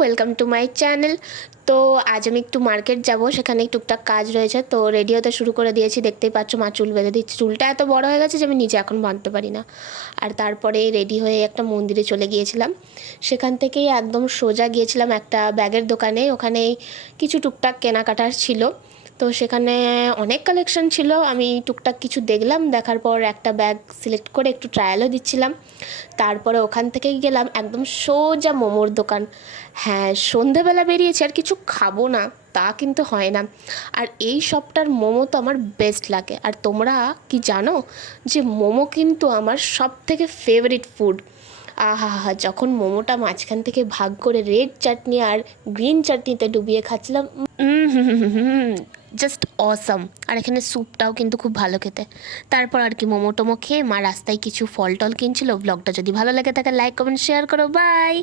Welcome to my channel. তো আজ আমি একটু মার্কেট যাব, সেখানে টুকটাক কাজ রয়েছে। তো রেডি হতে শুরু করে দিয়েছি, দেখতেই পাচ্ছ মা চুল বেঁধে দিচ্ছে। চুলটা এত বড় হয়ে গেছে যে আমি নিজে এখন বাঁধতে পারি না। আর তারপরে রেডি হয়ে একটা মন্দিরে চলে গিয়েছিলাম। সেখান থেকেই একদম সোজা গিয়েছিলাম একটা ব্যাগের দোকানে। ওখানেই কিছু টুকটাক কেনাকাটার ছিল। তো সেখানে অনেক কালেকশন ছিল, আমি টুকটাক কিছু দেখলাম, দেখার পর একটা ব্যাগ সিলেক্ট করে একটু ট্রায়ালও দিচ্ছিলাম। তারপরে ওখান থেকেই গেলাম একদম সোজা মোমোর দোকান। হ্যাঁ, সন্ধেবেলা বেরিয়েছি, আর কিছু খাবো না তা কিন্তু হয় না। আর এই সবটার মোমো তো আমার বেস্ট লাগে। আর তোমরা কি জানো যে মোমো কিন্তু আমার সব থেকে ফেভারিট ফুড। আহা হা, যখন মোমোটা মাঝখান থেকে ভাগ করে রেড চাটনি আর গ্রিন চাটনিতে ডুবিয়ে খাচ্ছিলাম, জাস্ট অসাম। আর এখানে স্যুপটাও কিন্তু খুব ভালো খেতে। তারপর আর কি মোমো টোমো খেয়ে মা রাস্তায় কিছু ফল টল কিনছিল। ব্লগটা যদি ভালো লাগে থাকে লাইক কমেন্ট শেয়ার করো, বাই।